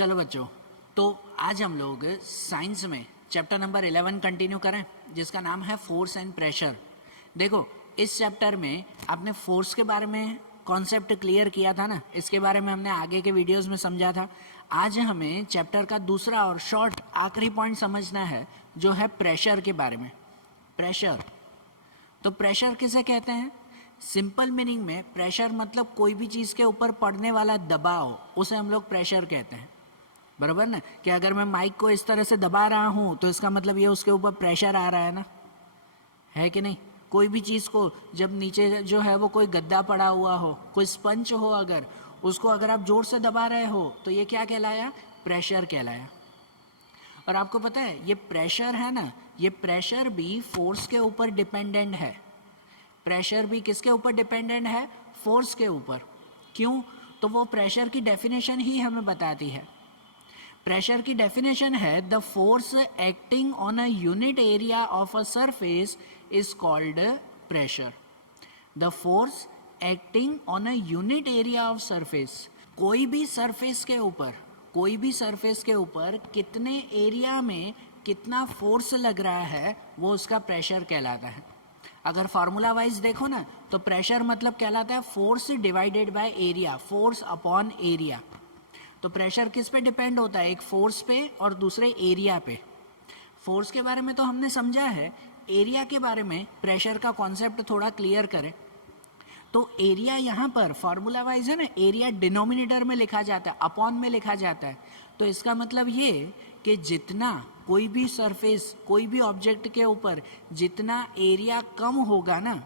चलो बच्चों, तो आज हम लोग साइंस में चैप्टर नंबर 11 कंटिन्यू करें, जिसका नाम है फोर्स एंड प्रेशर। देखो, इस चैप्टर में आपने फोर्स के बारे में कॉन्सेप्ट क्लियर किया था ना, इसके बारे में हमने आगे के वीडियोस में समझा था। आज हमें चैप्टर का दूसरा और शॉर्ट आखिरी पॉइंट समझना है, जो है प्रेशर के बारे में। प्रेशर, तो प्रेशर किसे कहते हैं? सिंपल मीनिंग में प्रेशर मतलब कोई भी चीज़ के ऊपर पड़ने वाला दबाव, उसे हम लोग प्रेशर कहते हैं। बराबर ना? कि अगर मैं माइक को इस तरह से दबा रहा हूँ तो इसका मतलब ये उसके ऊपर प्रेशर आ रहा है ना, है कि नहीं? कोई भी चीज़ को जब नीचे जो है वो कोई गद्दा पड़ा हुआ हो, कोई स्पंज हो, अगर उसको अगर आप जोर से दबा रहे हो तो ये क्या कहलाया? प्रेशर कहलाया। और आपको पता है ये प्रेशर है ना, ये प्रेशर भी फोर्स के ऊपर डिपेंडेंट है। प्रेशर भी किसके ऊपर डिपेंडेंट है? फोर्स के ऊपर। क्यों? तो वो प्रेशर की डेफिनेशन ही हमें बताती है। प्रेशर की डेफिनेशन है the force acting on a unit area of a surface is called pressure. The force acting on a unit area of surface, कोई भी सरफेस के ऊपर, कोई भी सरफेस के ऊपर कितने एरिया में कितना फोर्स लग रहा है वो उसका प्रेशर कहलाता है। अगर फार्मूला वाइज देखो ना, तो प्रेशर मतलब कहलाता है force divided by area, force upon area. तो प्रेशर किस पे डिपेंड होता है? एक फोर्स पे और दूसरे एरिया पे। फोर्स के बारे में तो हमने समझा है, एरिया के बारे में प्रेशर का कॉन्सेप्ट थोड़ा क्लियर करें। तो एरिया यहाँ पर फार्मूला वाइज है ना, एरिया डिनोमिनेटर में लिखा जाता है, अपॉन में लिखा जाता है। तो इसका मतलब ये कि जितना कोई भी सरफेस, कोई भी ऑब्जेक्ट के ऊपर जितना एरिया कम होगा ना,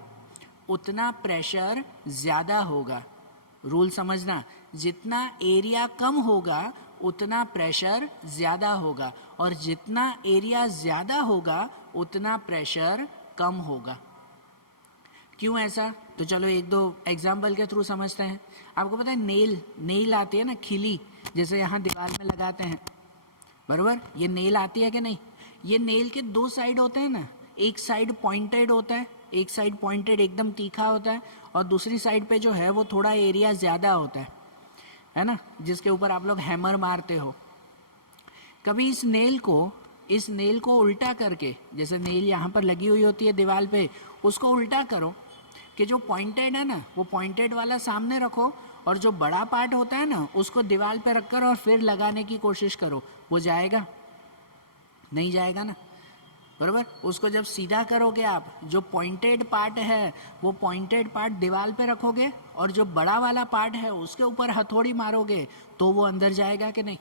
उतना प्रेशर ज़्यादा होगा। रूल समझना, जितना एरिया कम होगा उतना प्रेशर ज़्यादा होगा, और जितना एरिया ज़्यादा होगा उतना प्रेशर कम होगा। क्यों ऐसा? तो चलो एक दो एग्जाम्पल के थ्रू समझते हैं। आपको पता है नेल आती है ना, खिली, जैसे यहाँ दीवार में लगाते हैं, बराबर? ये नेल आती है कि नहीं? ये नेल के दो साइड होते हैं ना, एक साइड पॉइंटेड होता है, एक साइड पॉइंटेड एकदम तीखा होता है, और दूसरी साइड पे जो है वो थोड़ा एरिया ज़्यादा होता है ना, जिसके ऊपर आप लोग हैमर मारते हो। कभी इस नेल को उल्टा करके, जैसे नेल यहाँ पर लगी हुई होती है दीवार पे, उसको उल्टा करो कि जो पॉइंटेड है ना, वो पॉइंटेड वाला सामने रखो, और जो बड़ा पार्ट होता है ना उसको दीवार पे रखकर और फिर लगाने की कोशिश करो। वो जाएगा? नहीं जाएगा ना, बराबर? उसको जब सीधा करोगे आप, जो पॉइंटेड पार्ट है वो पॉइंटेड पार्ट दीवार पे रखोगे, और जो बड़ा वाला पार्ट है उसके ऊपर हथौड़ी मारोगे तो वो अंदर जाएगा कि नहीं?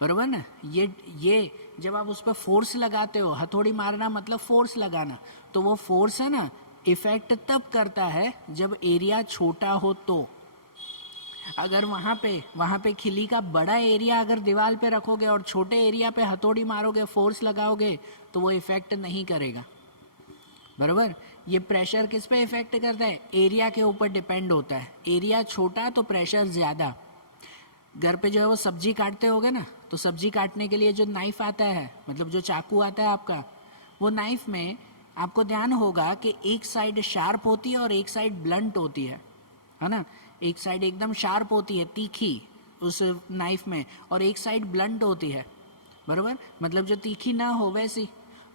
बराबर ना? ये जब आप उस पर फोर्स लगाते हो, हथौड़ी मारना मतलब फोर्स लगाना, तो वो फोर्स है ना इफेक्ट तब करता है जब एरिया छोटा हो। तो अगर वहाँ पे खिली का बड़ा एरिया अगर दीवार पे रखोगे और छोटे एरिया पे हथौड़ी मारोगे, फोर्स लगाओगे, तो वो इफेक्ट नहीं करेगा। बराबर? ये प्रेशर किस पे इफेक्ट करता है? एरिया के ऊपर डिपेंड होता है। एरिया छोटा तो प्रेशर ज़्यादा। घर पे जो है वो सब्जी काटते होगे ना, तो सब्जी काटने के लिए जो नाइफ आता है, मतलब जो चाकू आता है आपका, वो नाइफ में आपको ध्यान होगा कि एक साइड शार्प होती है और एक साइड ब्लंट होती है ना? एक साइड एकदम शार्प होती है, तीखी उस नाइफ में, और एक साइड ब्लंट होती है, बराबर? मतलब जो तीखी ना हो वैसी।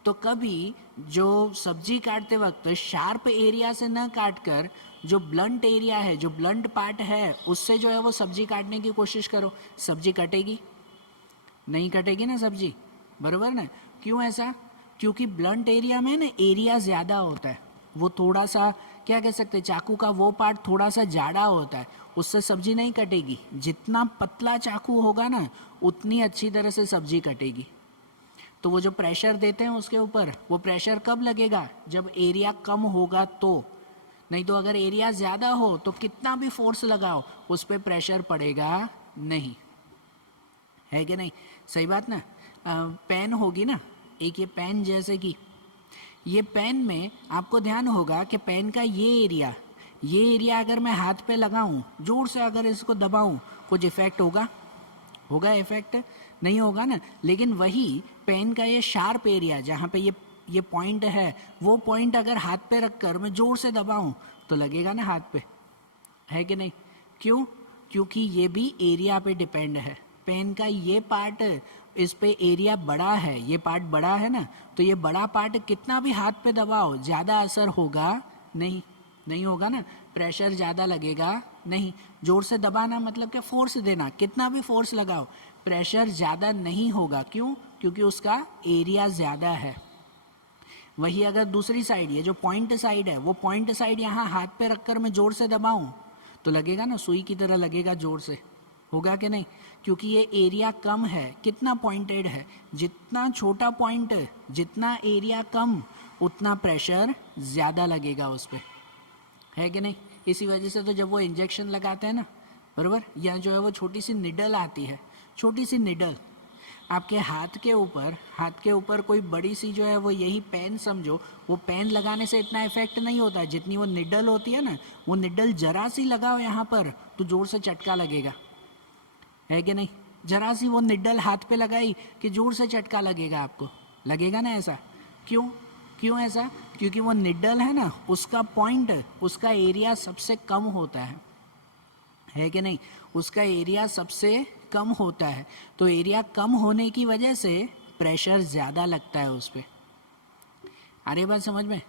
तो कभी जो सब्जी काटते वक्त शार्प एरिया से न काट कर जो ब्लंट एरिया है, जो ब्लंट पार्ट है, उससे जो है वो सब्जी काटने की कोशिश करो। सब्जी कटेगी? नहीं कटेगी ना सब्जी, बराबर ना? क्यों ऐसा? क्योंकि ब्लंट एरिया में ना एरिया ज़्यादा होता है, वो थोड़ा सा क्या कह सकते हैं, चाकू का वो पार्ट थोड़ा सा जाड़ा होता है, उससे सब्जी नहीं कटेगी। जितना पतला चाकू होगा ना, उतनी अच्छी तरह से सब्जी कटेगी। तो वो जो प्रेशर देते हैं उसके ऊपर, वो प्रेशर कब लगेगा? जब एरिया कम होगा तो। नहीं तो अगर एरिया ज़्यादा हो तो कितना भी फोर्स लगाओ उस पर प्रेशर पड़ेगा नहीं, है कि नहीं? सही बात ना? पेन होगी ना, एक ये पेन, जैसे कि ये पेन में आपको ध्यान होगा कि पेन का ये एरिया अगर मैं हाथ पे लगाऊं, जोर से अगर इसको दबाऊं, कुछ इफेक्ट होगा इफेक्ट? नहीं होगा ना। लेकिन वही पेन का ये शार्प एरिया, जहाँ पे ये पॉइंट है, वो पॉइंट अगर हाथ पे रखकर मैं जोर से दबाऊं तो लगेगा ना हाथ पे, है कि नहीं? क्यों? क्योंकि ये भी एरिया पे डिपेंड है। पेन का ये पार्ट, इस पे एरिया बड़ा है, ये पार्ट बड़ा है ना, तो ये बड़ा पार्ट कितना भी हाथ पे दबाओ ज़्यादा असर होगा नहीं, नहीं होगा ना, प्रेशर ज़्यादा लगेगा नहीं। जोर से दबाना मतलब क्या, फोर्स देना, कितना भी फोर्स लगाओ प्रेशर ज़्यादा नहीं होगा। क्यों? क्योंकि उसका एरिया ज़्यादा है। वही अगर दूसरी साइड, ये जो पॉइंट साइड है, वो पॉइंट साइड यहाँ हाथ पे रखकर मैं जोर से दबाऊं तो लगेगा ना, सुई की तरह लगेगा, जोर से होगा कि नहीं? क्योंकि ये एरिया कम है। कितना पॉइंटेड है, जितना छोटा पॉइंट, जितना एरिया कम, उतना प्रेशर ज़्यादा लगेगा उस पर, है कि नहीं? इसी वजह से तो जब वो इंजेक्शन लगाते हैं ना, बराबर, यहाँ जो है वो छोटी सी निडल आती है, छोटी सी निडल आपके हाथ के ऊपर कोई बड़ी सी जो है वो, यही पेन समझो, वो पेन लगाने से इतना इफेक्ट नहीं होता है जितनी वो निडल होती है ना। वो निडल जरा सी लगाओ यहाँ पर तो जोर से चटका लगेगा, है कि नहीं? जरा सी वो निडल हाथ पे लगाई कि जोर से चटका लगेगा, आपको लगेगा ना ऐसा। क्यों? क्यों ऐसा? क्योंकि वो निडल है ना, उसका पॉइंट, उसका एरिया सबसे कम होता है कि नहीं? उसका एरिया सबसे कम होता है, तो एरिया कम होने की वजह से प्रेशर ज़्यादा लगता है उस पर। आ रही बात समझ में?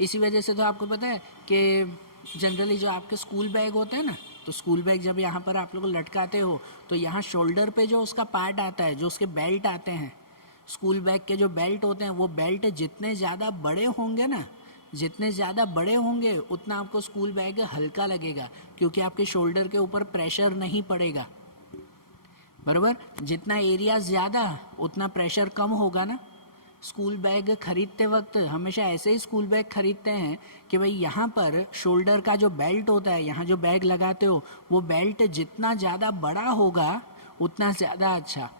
इसी वजह से तो आपको पता है कि जनरली जो आपके स्कूल बैग होते हैं ना, तो स्कूल बैग जब यहाँ पर आप लोग लटकाते हो तो यहाँ शोल्डर पे जो उसका पार्ट आता है, जो उसके बेल्ट आते हैं, स्कूल बैग के जो बेल्ट होते हैं, वो बेल्ट जितने ज़्यादा बड़े होंगे ना, जितने ज़्यादा बड़े होंगे उतना आपको स्कूल बैग हल्का लगेगा, क्योंकि आपके शोल्डर के ऊपर प्रेशर नहीं पड़ेगा, बराबर। जितना एरिया ज़्यादा उतना प्रेशर कम होगा ना। स्कूल बैग खरीदते वक्त हमेशा ऐसे ही स्कूल बैग खरीदते हैं कि भाई यहाँ पर शोल्डर का जो बेल्ट होता है, यहाँ जो बैग लगाते हो, वो बेल्ट जितना ज़्यादा बड़ा होगा उतना ज़्यादा अच्छा,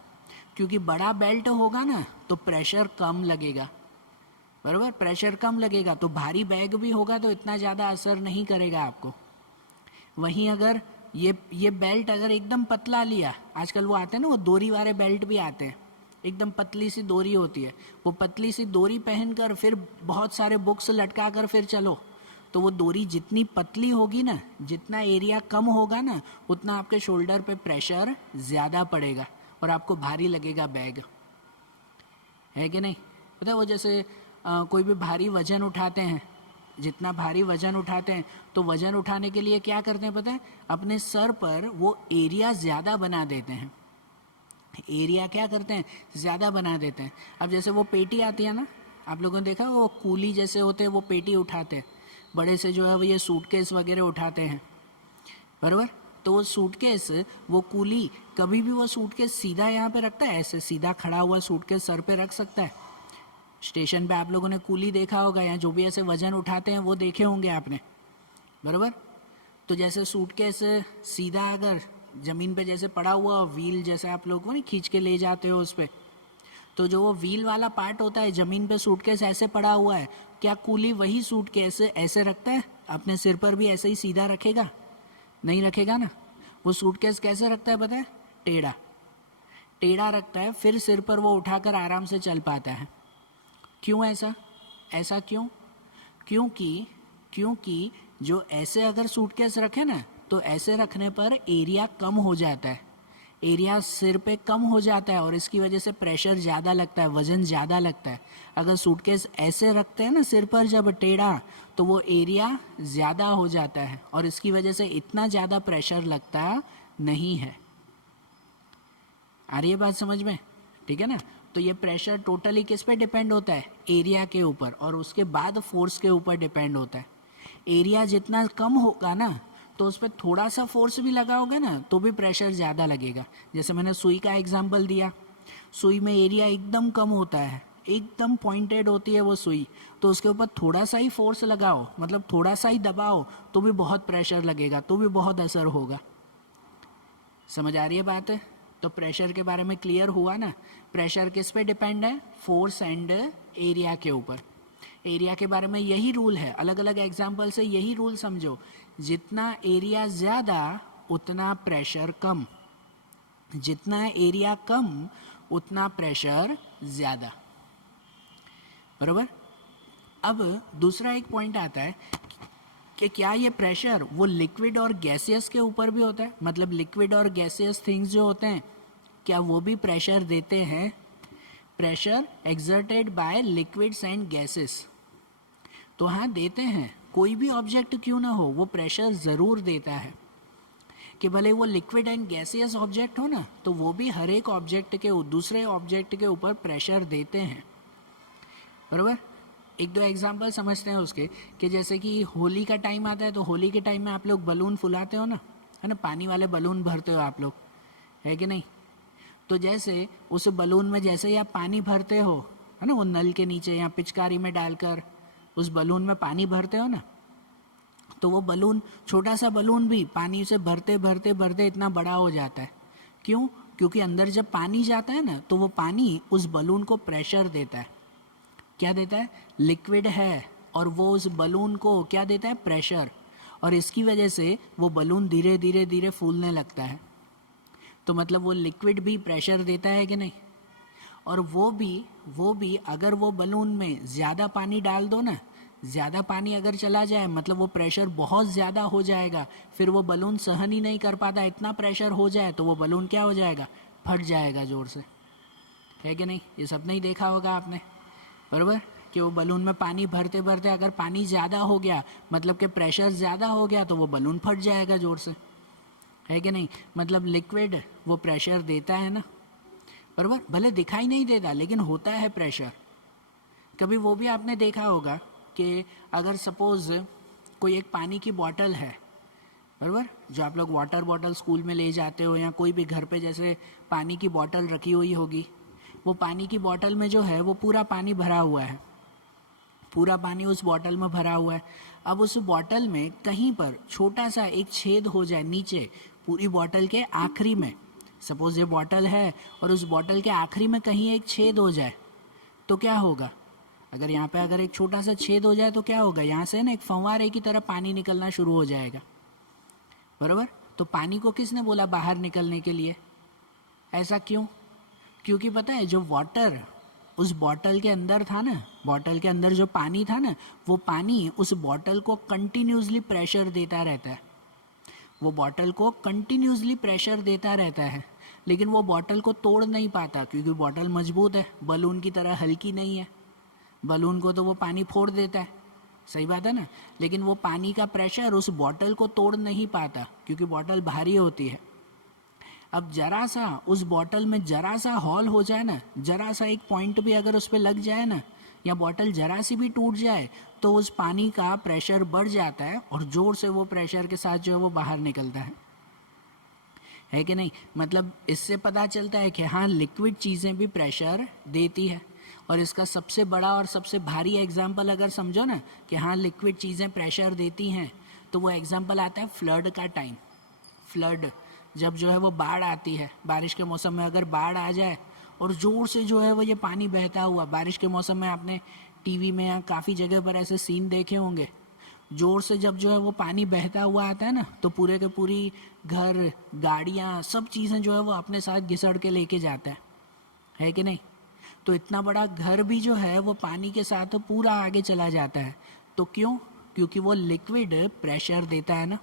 क्योंकि बड़ा बेल्ट होगा ना तो प्रेशर कम लगेगा, बराबर। प्रेशर कम लगेगा तो भारी बैग भी होगा तो इतना ज़्यादा असर नहीं करेगा आपको। वहीं अगर ये बेल्ट अगर एकदम पतला लिया, आजकल वो आते हैं ना, वो डोरी वाले बेल्ट भी आते हैं, एकदम पतली सी डोरी होती है, वो पतली सी डोरी पहनकर फिर बहुत सारे बुक्स लटका कर फिर चलो, तो वो डोरी जितनी पतली होगी ना, जितना एरिया कम होगा ना, उतना आपके शोल्डर पे प्रेशर ज़्यादा पड़ेगा और आपको भारी लगेगा बैग, है कि नहीं? पता है वो जैसे कोई भी भारी वजन उठाते हैं, जितना भारी वजन उठाते हैं तो वजन उठाने के लिए क्या करते हैं पता है? अपने सर पर वो एरिया ज़्यादा बना देते हैं, एरिया क्या करते हैं, ज़्यादा बना देते हैं। अब जैसे वो पेटी आती है ना, आप लोगों ने देखा वो कूली जैसे होते हैं, वो पेटी उठाते हैं, बड़े से जो है वो ये सूटकेस वगैरह उठाते हैं, बराबर। तो वो सूटकेस, वो कूली कभी भी वो सूटकेस सीधा यहाँ पे रखता है? ऐसे सीधा खड़ा हुआ सूटकेस सर पे रख सकता है? स्टेशन पे आप लोगों ने कूली देखा होगा, या जो भी ऐसे वजन उठाते हैं वो देखे होंगे आपने, बराबर। तो जैसे सूटकेस सीधा अगर ज़मीन पे जैसे पड़ा हुआ व्हील, जैसे आप लोग को नहीं खींच के ले जाते हो उस पर, तो जो वो व्हील वाला पार्ट होता है, ज़मीन पे सूटकेस ऐसे पड़ा हुआ है, क्या कूली वही सूटकेस ऐसे रखता है? अपने सिर पर भी ऐसे ही सीधा रखेगा? नहीं रखेगा ना। वो सूटकेस कैसे रखता है पता है? टेढ़ा, टेढ़ा रखता है, फिर सिर पर वो उठाकर आराम से चल पाता है। क्यों ऐसा? ऐसा क्यों? क्योंकि जो ऐसे अगर सूटकेस रखे ना, तो ऐसे रखने पर एरिया कम हो जाता है, एरिया सिर पे कम हो जाता है और इसकी वजह से प्रेशर ज़्यादा लगता है, वज़न ज़्यादा लगता है। अगर सूटकेस ऐसे रखते हैं ना सिर पर जब टेढ़ा, तो वो एरिया ज़्यादा हो जाता है और इसकी वजह से इतना ज़्यादा प्रेशर लगता नहीं है। आ रही है बात समझ में? ठीक है ना। तो ये प्रेशर टोटली किस पे डिपेंड होता है? एरिया के ऊपर, और उसके बाद फोर्स के ऊपर डिपेंड होता है। एरिया जितना कम होगा ना, तो उस पर थोड़ा सा फोर्स भी लगाओगे ना तो भी प्रेशर ज़्यादा लगेगा। जैसे मैंने सुई का एग्जांपल दिया, सुई में एरिया एकदम कम होता है, एकदम पॉइंटेड होती है वो सुई, तो उसके ऊपर थोड़ा सा ही फोर्स लगाओ, मतलब थोड़ा सा ही दबाओ, तो भी बहुत प्रेशर लगेगा, तो भी बहुत असर होगा। समझ आ रही है बात? तो प्रेशर के बारे में क्लियर हुआ ना। प्रेशर किस पे डिपेंड है? फोर्स एंड एरिया के ऊपर। एरिया के बारे में यही रूल है, अलग अलग एग्जाम्पल से यही रूल समझो, जितना एरिया ज़्यादा उतना प्रेशर कम, जितना एरिया कम उतना प्रेशर ज़्यादा, बराबर। अब दूसरा एक पॉइंट आता है कि क्या ये प्रेशर वो लिक्विड और गैसियस के ऊपर भी होता है? मतलब लिक्विड और गैसियस थिंग्स जो होते हैं, क्या वो भी प्रेशर देते हैं? Pressure exerted by liquids and gases. तो हाँ देते हैं, कोई भी ऑब्जेक्ट क्यों ना हो वो प्रेशर ज़रूर देता है, कि भले वो लिक्विड एंड गैसियस ऑब्जेक्ट हो ना, तो वो भी हर एक ऑब्जेक्ट के दूसरे ऑब्जेक्ट के ऊपर प्रेशर देते हैं, बराबर। एक दो एग्जांपल समझते हैं उसके, कि जैसे कि होली का टाइम आता है, तो होली के टाइम में आप लोग बलून फुलाते हो ना, है ना, पानी वाले बलून भरते हो आप लोग, है कि नहीं? तो जैसे उस बलून में जैसे ही आप पानी भरते हो, है ना, वो नल के नीचे या पिचकारी में डालकर उस बलून में पानी भरते हो ना, तो वो बलून, छोटा सा बलून भी पानी से भरते भरते भरते इतना बड़ा हो जाता है। क्यों? क्योंकि अंदर जब पानी जाता है ना, तो वो पानी उस बलून को प्रेशर देता है। क्या देता है? लिक्विड है और वो उस बलून को क्या देता है? प्रेशर। और इसकी वजह से वो बलून धीरे धीरे धीरे फूलने लगता है। तो मतलब वो लिक्विड भी प्रेशर देता है कि नहीं? और वो भी अगर वो बलून में ज़्यादा पानी डाल दो ना, ज़्यादा पानी अगर चला जाए, मतलब वो प्रेशर बहुत ज़्यादा हो जाएगा, फिर वो बलून सहन ही नहीं कर पाता, इतना प्रेशर हो जाए तो वो बलून क्या हो जाएगा? फट जाएगा ज़ोर से, है कि नहीं? ये सब नहीं देखा होगा आपने, बराबर, कि वो बलून में पानी भरते भरते अगर पानी ज़्यादा हो गया, मतलब कि प्रेशर ज़्यादा हो गया, तो वो बलून फट जाएगा ज़ोर से, है कि नहीं? मतलब लिक्विड वो प्रेशर देता है ना, बराबर, भले दिखाई नहीं देता लेकिन होता है प्रेशर। कभी वो भी आपने देखा होगा कि अगर सपोज़ कोई एक पानी की बॉटल है, बराबर, जो आप लोग वाटर बॉटल स्कूल में ले जाते हो, या कोई भी घर पे जैसे पानी की बॉटल रखी हुई होगी, वो पानी की बॉटल में जो है वो पूरा पानी भरा हुआ है, पूरा पानी उस बॉटल में भरा हुआ है। अब उस बॉटल में कहीं पर छोटा सा एक छेद हो जाए नीचे, पूरी बॉटल के आखिरी में, सपोज ये बॉटल है और उस बॉटल के आखिरी में कहीं एक छेद हो जाए, तो क्या होगा? अगर यहाँ पे अगर एक छोटा सा छेद हो जाए तो क्या होगा? यहाँ से ना एक फंवारे की तरह पानी निकलना शुरू हो जाएगा, बराबर। तो पानी को किसने बोला बाहर निकलने के लिए? ऐसा क्यों? क्योंकि पता है जो वाटर उस बॉटल के अंदर था ना, बॉटल के अंदर जो पानी था ना, वो पानी उस बॉटल को कंटिन्यूसली प्रेशर देता रहता है, वो बॉटल को कंटिन्यूसली प्रेशर देता रहता है, लेकिन वो बॉटल को तोड़ नहीं पाता, क्योंकि बॉटल मजबूत है, बलून की तरह हल्की नहीं है। बलून को तो वो पानी फोड़ देता है, सही बात है ना, लेकिन वो पानी का प्रेशर उस बॉटल को तोड़ नहीं पाता, क्योंकि बॉटल भारी होती है। अब जरा सा उस बॉटल में जरा सा हॉल हो जाए ना, जरा सा एक पॉइंट भी अगर उस पर लग जाए ना, या बॉटल जरा सी भी टूट जाए, तो उस पानी का प्रेशर बढ़ जाता है और ज़ोर से वो प्रेशर के साथ जो है वो बाहर निकलता है कि नहीं? मतलब इससे पता चलता है कि हाँ, लिक्विड चीज़ें भी प्रेशर देती है। और इसका सबसे बड़ा और सबसे भारी एग्जाम्पल अगर समझो ना कि हाँ लिक्विड चीज़ें प्रेशर देती हैं, तो वो एग्जाम्पल आता है फ्लड का टाइम। फ्लड जब जो है वो बाढ़ आती है, बारिश के मौसम में अगर बाढ़ आ जाए और ज़ोर से जो है वो ये पानी बहता हुआ, बारिश के मौसम में आपने टीवी में या काफ़ी जगह पर ऐसे सीन देखे होंगे, ज़ोर से जब जो है वो पानी बहता हुआ आता है ना, तो पूरे के पूरी घर, गाड़ियाँ, सब चीज़ें जो है वो अपने साथ घिसड़ के लेके जाता है कि नहीं? तो इतना बड़ा घर भी जो है वो पानी के साथ पूरा आगे चला जाता है। तो क्यों? क्योंकि वो लिक्विड प्रेशर देता है ना,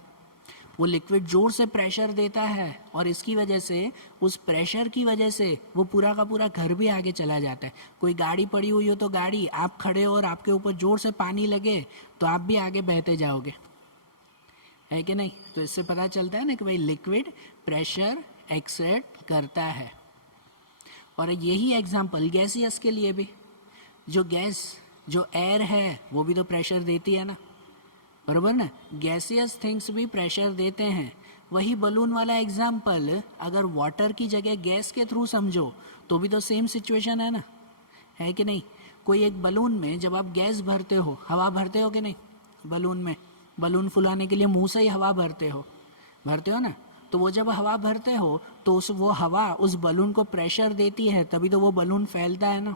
वो लिक्विड जोर से प्रेशर देता है, और इसकी वजह से, उस प्रेशर की वजह से वो पूरा का पूरा घर भी आगे चला जाता है। कोई गाड़ी पड़ी हुई हो तो गाड़ी, आप खड़े हो और आपके ऊपर जोर से पानी लगे तो आप भी आगे बहते जाओगे, है कि नहीं? तो इससे पता चलता है ना कि भाई लिक्विड प्रेशर एक्सर्ट करता है। और यही एग्जाम्पल गैसियस के लिए भी, जो गैस, जो एयर है, वो भी तो प्रेशर देती है ना, बराबर ना? गैसियस थिंग्स भी प्रेशर देते हैं। वही बलून वाला एग्जाम्पल अगर वाटर की जगह गैस के थ्रू समझो तो भी तो सेम सिचुएशन है ना, है कि नहीं? कोई एक बलून में जब आप गैस भरते हो, हवा भरते हो कि नहीं बलून में? बलून फुलाने के लिए मुंह से ही हवा भरते हो ना? तो वो जब हवा भरते हो तो वो हवा उस बलून को प्रेशर देती है, तभी तो वो बलून फैलता है ना,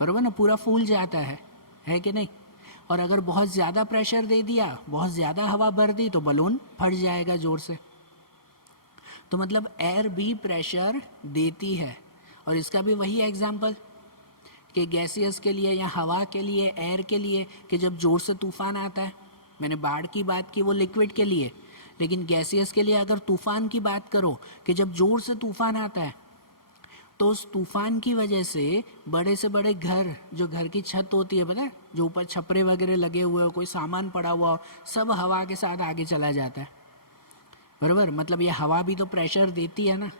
बराबर ना? पूरा फूल जाता है कि नहीं? और अगर बहुत ज़्यादा प्रेशर दे दिया, बहुत ज़्यादा हवा भर दी, तो बलून फट जाएगा ज़ोर से। तो मतलब एयर भी प्रेशर देती है। और इसका भी वही एग्जाम्पल कि गैसियस के लिए या हवा के लिए, एयर के लिए, कि जब ज़ोर से तूफान आता है, मैंने बाढ़ की बात की वो लिक्विड के लिए, लेकिन गैसियस के लिए अगर तूफान की बात करो कि जब ज़ोर से तूफान आता है, तो उस तूफान की वजह से बड़े घर, जो घर की छत होती है पता है, जो ऊपर छपरे वगैरह लगे हुए हो, कोई सामान पड़ा हुआ हो, सब हवा के साथ आगे चला जाता है। बराबर, मतलब ये हवा भी तो प्रेशर देती है ना,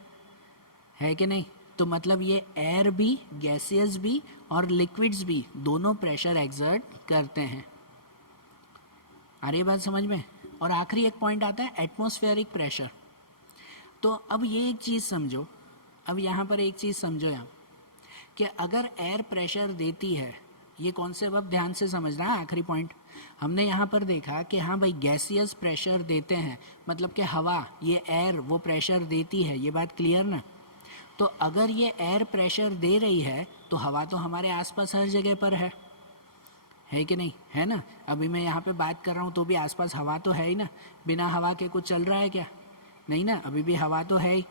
है कि नहीं? तो मतलब ये एयर भी, गैसियस भी और लिक्विड्स भी दोनों प्रेशर एक्सर्ट करते हैं। आ रही बात समझ में? और आखिरी एक पॉइंट आता है एटमॉस्फेरिक प्रेशर। तो अब ये एक चीज़ समझो, अब यहाँ पर एक चीज़ समझो यहाँ, कि अगर एयर प्रेशर देती है, ये कॉन्सेप्ट अब ध्यान से समझना है। आखिरी पॉइंट हमने यहाँ पर देखा कि हाँ भाई गैसियस प्रेशर देते हैं, मतलब कि हवा, ये एयर वो प्रेशर देती है, ये बात क्लियर ना? तो अगर ये एयर प्रेशर दे रही है तो हवा तो हमारे आसपास हर जगह पर है कि नहीं? है ना? अभी मैं यहाँ पे बात कर रहा हूँ तो भी आसपास हवा तो है ही ना, बिना हवा के कुछ चल रहा है क्या? नहीं ना, अभी भी हवा तो है ही,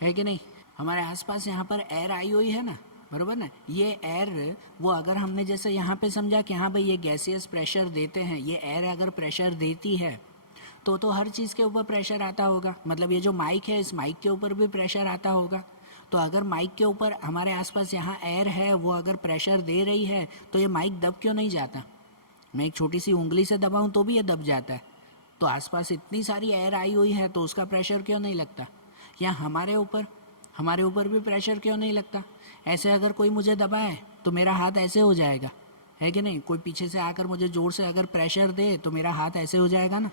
है कि नहीं? हमारे आसपास यहाँ पर एयर आई हुई है ना, बरोबर ना? ये एयर, वो अगर हमने जैसे यहाँ पे समझा कि हाँ भाई ये गैसियस प्रेशर देते हैं, ये एयर अगर प्रेशर देती है तो हर चीज़ के ऊपर प्रेशर आता होगा। मतलब ये जो माइक है, इस माइक के ऊपर भी प्रेशर आता होगा। तो अगर माइक के ऊपर हमारे आसपास यहाँ एयर है, वो अगर प्रेशर दे रही है तो ये माइक दब क्यों नहीं जाता? मैं एक छोटी सी उंगली से दबाऊँ तो भी ये दब जाता है। तो आसपास इतनी सारी एयर आई हुई है तो उसका प्रेशर क्यों नहीं लगता? या हमारे ऊपर भी प्रेशर क्यों नहीं लगता? ऐसे अगर कोई मुझे दबाए तो मेरा हाथ ऐसे हो जाएगा, है कि नहीं? कोई पीछे से आकर मुझे जोर से अगर प्रेशर दे तो मेरा हाथ ऐसे हो जाएगा ना,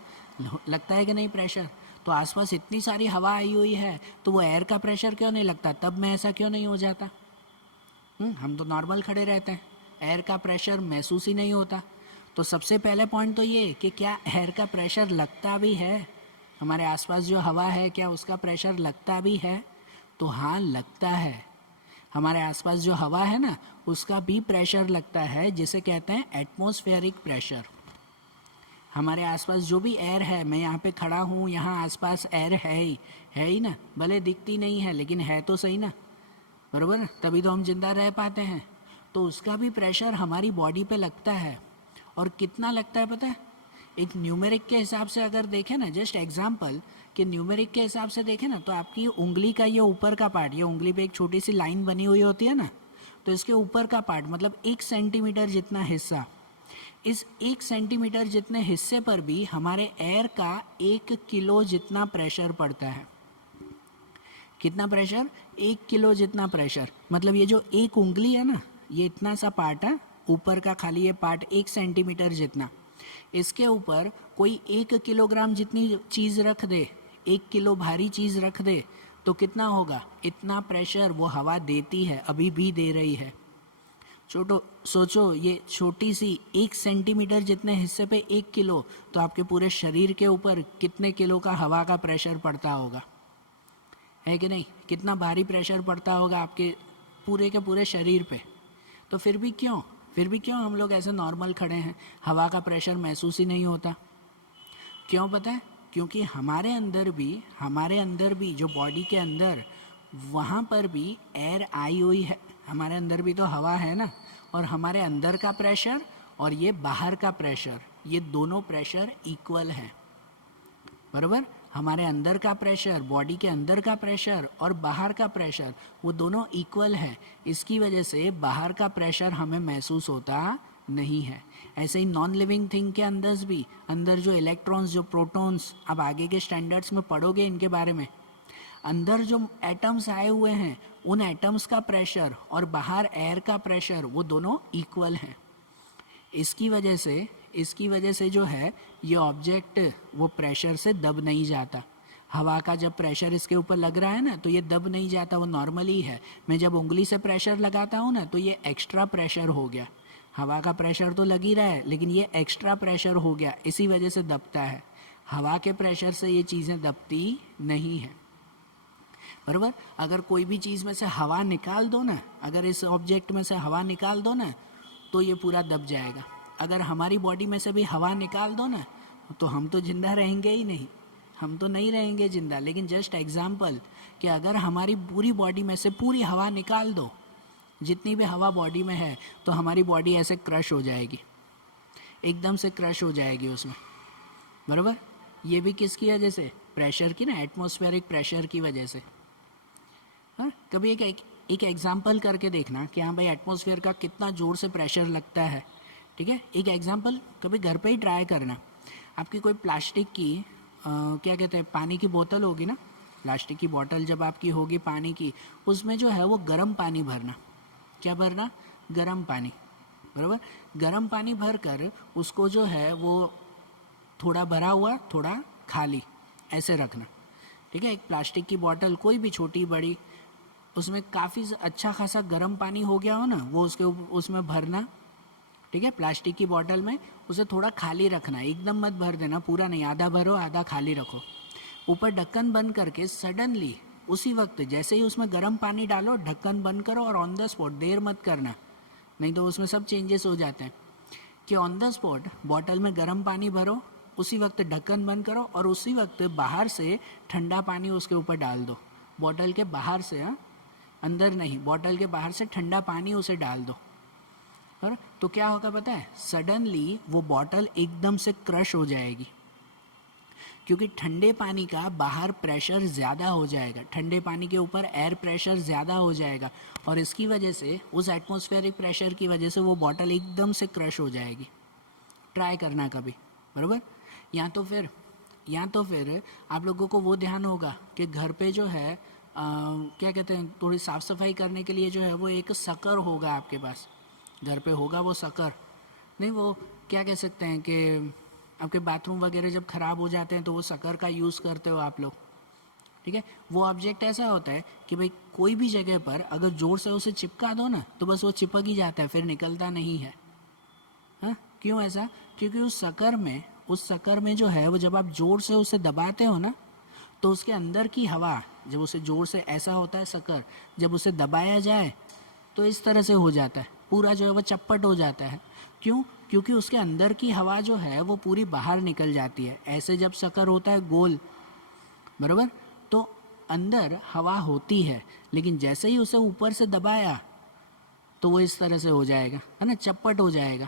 लगता है कि नहीं प्रेशर? तो आसपास इतनी सारी हवा आई हुई है तो वो एयर का प्रेशर क्यों नहीं लगता? तब मैं ऐसा क्यों नहीं हो जाता? हम तो नॉर्मल खड़े रहते हैं, एयर का प्रेशर महसूस ही नहीं होता। तो सबसे पहले पॉइंट तो ये कि क्या एयर का प्रेशर लगता भी है? हमारे आसपास जो हवा है क्या उसका प्रेशर लगता भी है? तो हाँ, लगता है। हमारे आसपास जो हवा है ना उसका भी प्रेशर लगता है, जिसे कहते हैं एटमॉस्फेरिक प्रेशर। हमारे आसपास जो भी एयर है, मैं यहाँ पे खड़ा हूँ, यहाँ आसपास एयर है ही ना, भले दिखती नहीं है लेकिन है तो सही ना, बराबर ना? तभी तो हम जिंदा रह पाते हैं। तो उसका भी प्रेशर हमारी बॉडी पे लगता है। और कितना लगता है पता है? एक न्यूमेरिक के हिसाब से अगर देखें ना, जस्ट एग्जाम्पल कि न्यूमेरिक के हिसाब से देखें ना, तो आपकी उंगली का ये ऊपर का पार्ट, ये उंगली पे एक छोटी सी लाइन बनी हुई होती है ना, तो इसके ऊपर का पार्ट मतलब 1 सेंटीमीटर जितना हिस्सा, इस 1 सेंटीमीटर जितने हिस्से पर भी हमारे एयर का 1 किलो जितना प्रेशर पड़ता है। कितना प्रेशर? 1 किलो जितना प्रेशर। मतलब ये जो एक उंगली है ना, ये इतना सा पार्ट है ऊपर का, खाली ये पार्ट 1 सेंटीमीटर जितना, इसके ऊपर कोई 1 किलोग्राम जितनी चीज़ रख दे, 1 किलो भारी चीज़ रख दे, तो कितना होगा? इतना प्रेशर वो हवा देती है, अभी भी दे रही है। सोचो ये छोटी सी 1 सेंटीमीटर जितने हिस्से पे 1 किलो, तो आपके पूरे शरीर के ऊपर कितने किलो का हवा का प्रेशर पड़ता होगा, है कि नहीं? कितना भारी प्रेशर पड़ता होगा आपके पूरे के पूरे शरीर पे। तो फिर भी क्यों हम लोग ऐसे नॉर्मल खड़े हैं, हवा का प्रेशर महसूस ही नहीं होता? क्यों पता है? क्योंकि हमारे अंदर भी जो बॉडी के अंदर, वहाँ पर भी एयर आई हुई है, हमारे अंदर भी तो हवा है ना, और हमारे अंदर का प्रेशर और ये बाहर का प्रेशर, ये दोनों प्रेशर इक्वल हैं, बराबर? हमारे अंदर का प्रेशर, बॉडी के अंदर का प्रेशर और बाहर का प्रेशर, वो दोनों इक्वल है। इसकी वजह से बाहर का प्रेशर हमें महसूस होता नहीं है। ऐसे ही नॉन लिविंग थिंग के अंदर जो इलेक्ट्रॉन्स, जो प्रोटॉन्स, अब आगे के स्टैंडर्ड्स में पढ़ोगे इनके बारे में, अंदर जो एटम्स आए हुए हैं, उन एटम्स का प्रेशर और बाहर एयर का प्रेशर, वो दोनों इक्वल हैं। इसकी वजह से जो है ये ऑब्जेक्ट वो प्रेशर से दब नहीं जाता। हवा का जब प्रेशर इसके ऊपर लग रहा है ना, तो ये दब नहीं जाता, वो नॉर्मली है। मैं जब उंगली से प्रेशर लगाता हूँ ना, तो ये एक्स्ट्रा प्रेशर हो गया। हवा का प्रेशर तो लग ही रहा है लेकिन ये एक्स्ट्रा प्रेशर हो गया, इसी वजह से दबता है। हवा के प्रेशर से ये चीज़ें दबती नहीं है, बराबर? अगर कोई भी चीज़ में से हवा निकाल दो ना, अगर इस ऑब्जेक्ट में से हवा निकाल दो ना, तो ये पूरा दब जाएगा। अगर हमारी बॉडी में से भी हवा निकाल दो ना, तो हम तो जिंदा रहेंगे ही नहीं, हम तो नहीं रहेंगे जिंदा। लेकिन जस्ट एग्जाम्पल कि अगर हमारी पूरी बॉडी में से पूरी हवा निकाल दो, जितनी भी हवा बॉडी में है, तो हमारी बॉडी ऐसे क्रश हो जाएगी, एकदम से क्रश हो जाएगी उसमें, बराबर? ये भी किसकी वजह से? प्रेशर की ना, एटमॉस्फेरिक प्रेशर की वजह से। हाँ, कभी एक एक एग्जाम्पल करके देखना कि हाँ भाई एटमॉस्फेयर का कितना ज़ोर से प्रेशर लगता है, ठीक है। एक एग्जाम्पल कभी घर पे ही ट्राई करना। आपकी कोई प्लास्टिक की क्या कहते हैं, पानी की बोतल होगी ना, प्लास्टिक की बोतल जब आपकी होगी पानी की, उसमें जो है वो गर्म पानी भरना। क्या भरना? गर्म पानी, बराबर। गर्म पानी भर कर उसको जो है वो थोड़ा भरा हुआ थोड़ा खाली ऐसे रखना, ठीक है। एक प्लास्टिक की बोतल कोई भी छोटी बड़ी, उसमें काफ़ी अच्छा खासा गर्म पानी हो गया हो ना, वो उसमें भरना, ठीक है। प्लास्टिक की बोतल में उसे थोड़ा खाली रखना, एकदम मत भर देना, पूरा नहीं, आधा भरो आधा खाली रखो। ऊपर ढक्कन बंद करके सडनली उसी वक्त जैसे ही उसमें गर्म पानी डालो ढक्कन बंद करो और ऑन द स्पॉट, देर मत करना नहीं तो उसमें सब चेंजेस हो जाते हैं, कि ऑन द स्पॉट बॉटल में गर्म पानी भरो, उसी वक्त ढक्कन बंद करो और उसी वक्त बाहर से ठंडा पानी उसके ऊपर डाल दो। बॉटल के बाहर से, हाँ, अंदर नहीं, बॉटल के बाहर से ठंडा पानी उसे डाल दो। और तो क्या होगा पता है, सडनली वो बॉटल एकदम से क्रश हो जाएगी, क्योंकि ठंडे पानी का बाहर प्रेशर ज़्यादा हो जाएगा, ठंडे पानी के ऊपर एयर प्रेशर ज़्यादा हो जाएगा और इसकी वजह से, उस एटमॉस्फेरिक प्रेशर की वजह से वो बॉटल एकदम से क्रश हो जाएगी। ट्राई करना कभी, बराबर। या तो फिर आप लोगों को वो ध्यान होगा कि घर पे जो है क्या कहते हैं, थोड़ी साफ़ सफाई करने के लिए जो है वो एक शक्कर होगा आपके पास, घर पे होगा वो शक्कर, नहीं वो क्या कह सकते हैं कि आपके बाथरूम वगैरह जब ख़राब हो जाते हैं तो वो शक्कर का यूज़ करते हो आप लोग, ठीक है। वो ऑब्जेक्ट ऐसा होता है कि भाई कोई भी जगह पर अगर ज़ोर से उसे चिपका दो ना तो बस वो चिपक ही जाता है, फिर निकलता नहीं है। हाँ, क्यों ऐसा? क्योंकि उस शक्कर में जो है वो जब आप ज़ोर से उसे दबाते हो ना तो उसके अंदर की हवा, जब उसे ज़ोर से, ऐसा होता है शक्कर, जब उसे दबाया जाए तो इस तरह से हो जाता है, पूरा जो है वो चप्पट हो जाता है। क्यों? क्योंकि उसके अंदर की हवा जो है वो पूरी बाहर निकल जाती है। ऐसे जब शक्कर होता है गोल, बराबर, तो अंदर हवा होती है, लेकिन जैसे ही उसे ऊपर से दबाया तो वो इस तरह से हो जाएगा, है ना, चप्पट हो जाएगा,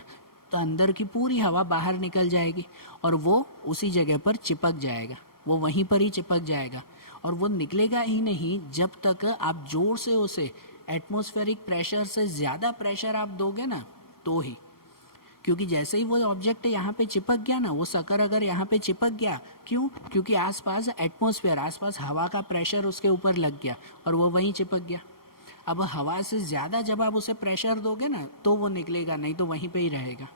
तो अंदर की पूरी हवा बाहर निकल जाएगी और वो उसी जगह पर चिपक जाएगा, वो वहीं पर ही चिपक जाएगा और वो निकलेगा ही नहीं जब तक आप जोर से उसे एटमॉस्फेरिक प्रेशर से ज़्यादा प्रेशर आप दोगे ना तो ही। क्योंकि जैसे ही वो ऑब्जेक्ट यहाँ पे चिपक गया ना, वो शक्कर अगर यहाँ पे चिपक गया, क्यों? क्योंकि आसपास एटमॉस्फेयर, आसपास हवा का प्रेशर उसके ऊपर लग गया और वो वहीं चिपक गया। अब हवा से ज़्यादा जब आप उसे प्रेशर दोगे ना तो वो निकलेगा, नहीं तो वहीं पे ही रहेगा।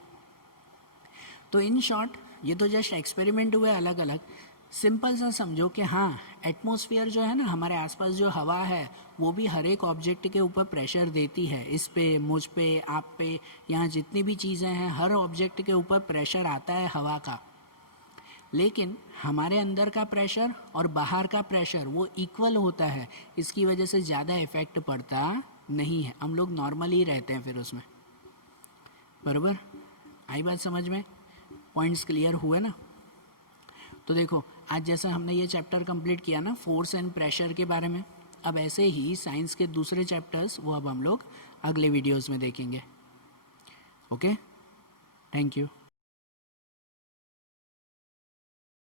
तो इन शॉर्ट ये तो जस्ट एक्सपेरिमेंट हुए अलग अलग। सिंपल सा समझो कि हाँ, एटमॉस्फेयर जो है ना, हमारे आसपास जो हवा है वो भी हर एक ऑब्जेक्ट के ऊपर प्रेशर देती है, इस पे, मुझ पे, आप पे, यहाँ जितनी भी चीज़ें हैं हर ऑब्जेक्ट के ऊपर प्रेशर आता है हवा का। लेकिन हमारे अंदर का प्रेशर और बाहर का प्रेशर वो इक्वल होता है, इसकी वजह से ज़्यादा इफेक्ट पड़ता नहीं है, हम लोग नॉर्मल ही रहते हैं फिर उसमें, बराबर। आई बात समझ में? पॉइंट्स क्लियर हुए ना? तो देखो आज जैसा हमने ये चैप्टर कंप्लीट किया ना फोर्स एंड प्रेशर के बारे में, अब ऐसे ही साइंस के दूसरे चैप्टर्स वो अब हम लोग अगले वीडियोस में देखेंगे। Okay, thank you.